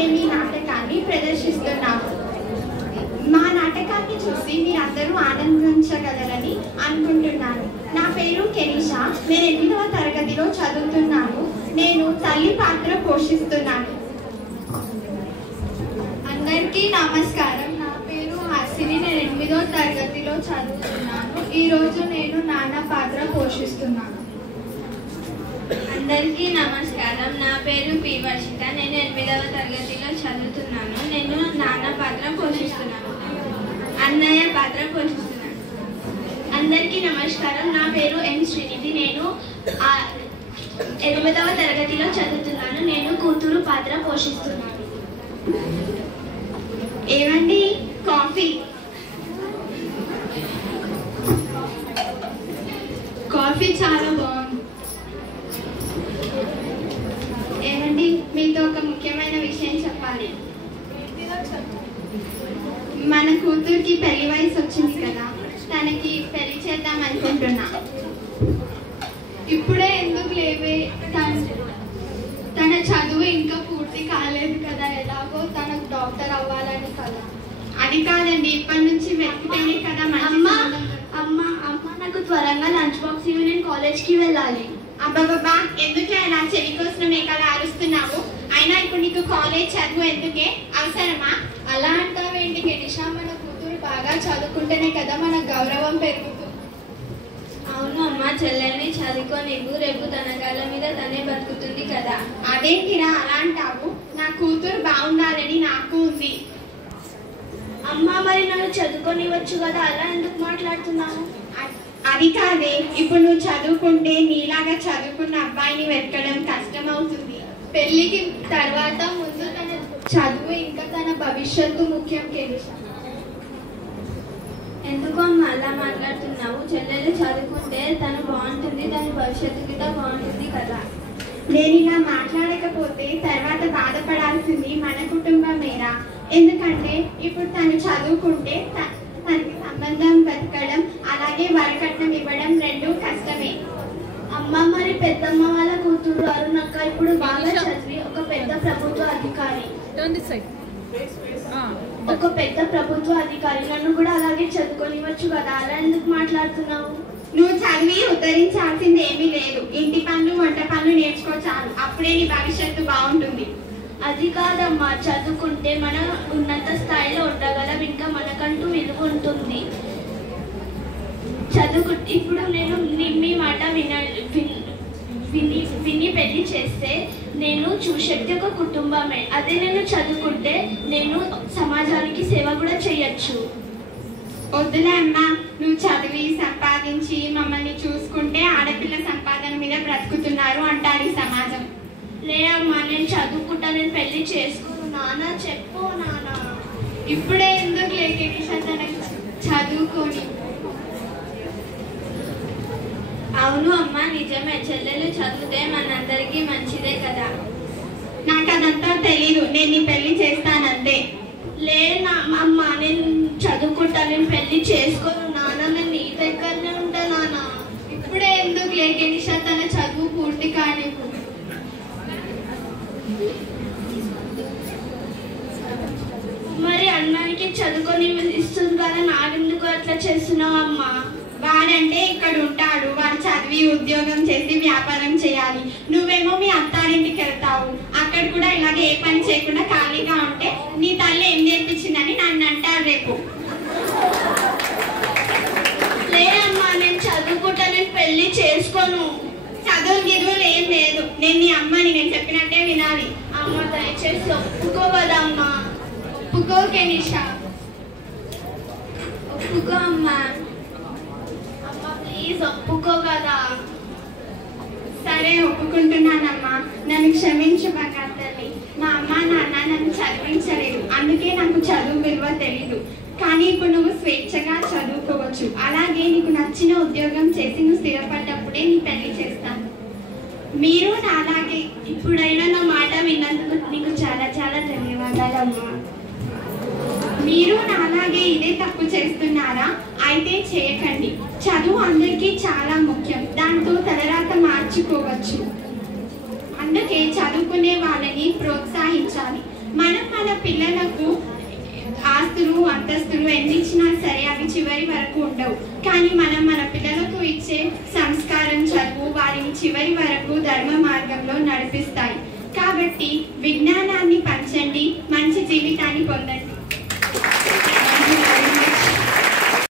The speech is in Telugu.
మేము ఈ నాటకాన్ని ప్రదర్శిస్తున్నాము. మా నాటకాన్ని చూసి మీరందరూ ఆనందించగలరని అనుకుంటున్నాను. నా పేరు కెనిషా. నేను 8వ తరగతిలో చదువుతున్నాను. నేను తల్లి పాత్ర పోషిస్తున్నాను. అందరికీ నమస్కారం. నా పేరు హాసిని. నేను 8వ తరగతిలో చదువుతున్నాను. ఈరోజు నేను నాన్న పాత్ర పోషిస్తున్నాను. అందరికీ నమస్కారం. నా పేరు పి వర్షిత. నేను 8వ తరగతిలో చదువుతున్నాను. నేను నాన్న పాత్ర పోషిస్తున్నాను, అన్నయ్య పాత్ర పోషిస్తున్నాను. అందరికీ నమస్కారం. నా పేరు ఎం శ్రీనిధి. నేను 8వ తరగతిలో చదువుతున్నాను. నేను కూతురు పాత్ర పోషిస్తున్నాను. ఏమండి, కాఫీ చాలా బాగుంది. ఏమండి, మీతో ఒక ముఖ్యమైన విషయం చెప్పాలి. మన కూతురికి పెళ్లి వయసు వచ్చింది కదా, తనకి పెళ్లి చేద్దాం అనుకుంటున్నా. ఇప్పుడే ఎందుకు లేవే? తన చదువు ఇంకా పూర్తి కాలేదు కదా, ఎలాగో తనకు డాక్టర్ అవ్వాలని కదా. అది కాదండి, ఇప్పటి నుంచి వెతికితేనే కదా అమ్మ నాకు త్వరగా లంచ్ బాక్స్ ఇవి, నేను కాలేజ్కి వెళ్ళాలి. అబ్బాబ్బా, ఎందుకే అలా చెవి కోసం మేకలా అరుస్తున్నావు? అయినా ఇప్పుడు నీకు కాలేజ్ చదువు ఎందుకే? అవసరమా? అలా అంటావేంటి కెనిషా? మన కూతురు బాగా చదువుకుంటేనే కదా మన గౌరవం పెరుగుతుంది. అవును అమ్మ, చెల్లెల్ని చదువుకోనివ్వు. రేపు తన కాళ్ళ మీద తనే బతుకుతుంది కదా. అదేంటిరా అలా అంటావు? నా కూతురు బాగుండాలని నాకు ఉంది. అమ్మ, మరి నన్ను చదువుకోనివ్వచ్చు కదా, అలా ఎందుకు మాట్లాడుతున్నావు? అది కాదే, ఇప్పుడు నువ్వు చదువుకుంటే నీలాగా చదువుకున్న అబ్బాయిని వెతకడం కష్టం అవుతుంది. పెళ్లికి తర్వాత ముందు తన చదువు ఇంకా తన భవిష్యత్తు ముఖ్యం కెనిషా. ఎందుకు అమ్మ అలా మాట్లాడుతున్నావు? చెల్లెలు చదువుకుంటే తను బాగుంటుంది, దాని భవిష్యత్తు కూడా బాగుంటుంది కదా. నేను ఇలా మాట్లాడకపోతే తర్వాత బాధపడాల్సింది మన కుటుంబమేరా. ఎందుకంటే ఇప్పుడు తను చదువుకుంటే తనకి సంబంధం వెతకడం, అలాగే వరకట్నం ఇవ్వడం రెండూ కష్టమే. అమ్మ, మరి పెద్దమ్మ వాళ్ళ కూతురు అరుణక్క ఇప్పుడు బాగా చదివి ఒక పెద్ద ప్రభుత్వ అధికారి. నన్ను కూడా అలాగే చదువుకోనివ్వచ్చు కదా, అలా ఎందుకు మాట్లాడుతున్నావు? నువ్వు చదివి ఉద్ధరించాల్సింది ఏమీ లేదు. ఇంటి పనులు, వంట పనులు నేర్చుకో చాలు. అప్పుడే నీ భవిష్యత్తు బాగుంటుంది. అది కాదమ్మా, చదువుకుంటే మనం ఉన్నత స్థాయిలో ఉండగలం, ఇంకా మనకంటూ విలువ ఉంటుంది. ఇప్పుడు నేను మీ మాట విని పెళ్లి చేస్తే నేను చూసేది ఒక కుటుంబమే. అదే నేను చదువుకుంటే నేను సమాజానికి సేవ కూడా చేయొచ్చు. వద్దులే అమ్మా, నువ్వు చదివి సంపాదించి మమ్మల్ని చూసుకుంటే ఆడపిల్ల సంపాదన మీద బ్రతుకుతున్నారు అంటారు ఈ సమాజం. లేదమ్మా, నేను చదువుకుంటా, నేను పెళ్లి చేసుకోను. నాన్న చెప్పు నాన్న. ఇప్పుడే ఎందుకు లేకేషా తనకి చదువుకొని? అవును అమ్మ, నిజమే. చెల్లెలు చదివితే మనందరికీ మంచిదే కదా. నాకు అదంతా తెలీదు. నేను నీ పెళ్లి చేస్తానంతే. లేదా అమ్మ, నేను చదువుకుంటా, నేను పెళ్లి చేసుకోను నాన్న. నేను నీ దగ్గరనే ఉంటా నాన్న. ఇప్పుడే ఎందుకు లేకేషా తన చదువు పూర్తి కానివ్వు. మరి అన్నానికి చదువుకొని ఇస్తుంది కదా, నాకెందుకు అట్లా చేస్తున్నావు అమ్మా? వాడంటే ఇక్కడ ఉంటాడు, వాడు చదివి ఉద్యోగం చేసి వ్యాపారం చేయాలి. నువ్వేమో మీ అత్తారింటికి వెళ్తావు, అక్కడ కూడా ఇలాగే ఏ పని చేయకుండా ఖాళీగా ఉంటే నీ తల్లి ఏం నేర్పించిందని నన్ను అంటారు రేపు. లేదమ్మా, నేను చదువుకుంటా, నేను పెళ్లి చేసుకోను. చదువు గిరువులు ఏం లేదు. నేను నీ అమ్మని, నేను చెప్పినట్టే వినాలి. అమ్మ, దయచేసి ఒప్పుకో కదా అమ్మా. ఒప్పుకో కెనిషా, ఒప్పుకో అమ్మా. అమ్మ ప్లీజ్ ఒప్పుకో కదా. సరే, ఒప్పుకుంటున్నానమ్మా. నన్ను క్షమించు బంగారు తల్లి. మా అమ్మ నాన్న నన్ను చదివించలేదు, అందుకే నాకు చదువు విలువ తెలీదు. కానీ ఇప్పుడు నువ్వు స్వేచ్ఛగా చదువుకోవచ్చు. అలాగే నీకు నచ్చిన ఉద్యోగం చేసి నువ్వు స్థిరపడ్డప్పుడే నీ పెళ్లి చేస్తాను. మీరు నాలాగే ఇప్పుడైనా నా మాట విన్నందుకు నీకు చాలా చాలా ధన్యవాదాలమ్మా. మీరు నాలాగే ఇదే తప్పు చేస్తున్నారా? అయితే చేయకండి. చదువు అందరికీ చాలా ముఖ్యం. దాంతో తలరాత మార్చుకోవచ్చు. అందుకే చదువుకునే వాళ్ళని ప్రోత్సహించాలి. మనం మన పిల్లలకు ఆస్తులు అంతస్తులు ఎన్ని ఇచ్చినా సరే అవి చివరి వరకు ఉండవు. కానీ మనం మన పిల్లలకు ఇచ్చే సంస్కారం, చదువు వారిని చివరి వరకు ధర్మ మార్గంలో నడిపిస్తాయి. కాబట్టి విజ్ఞాన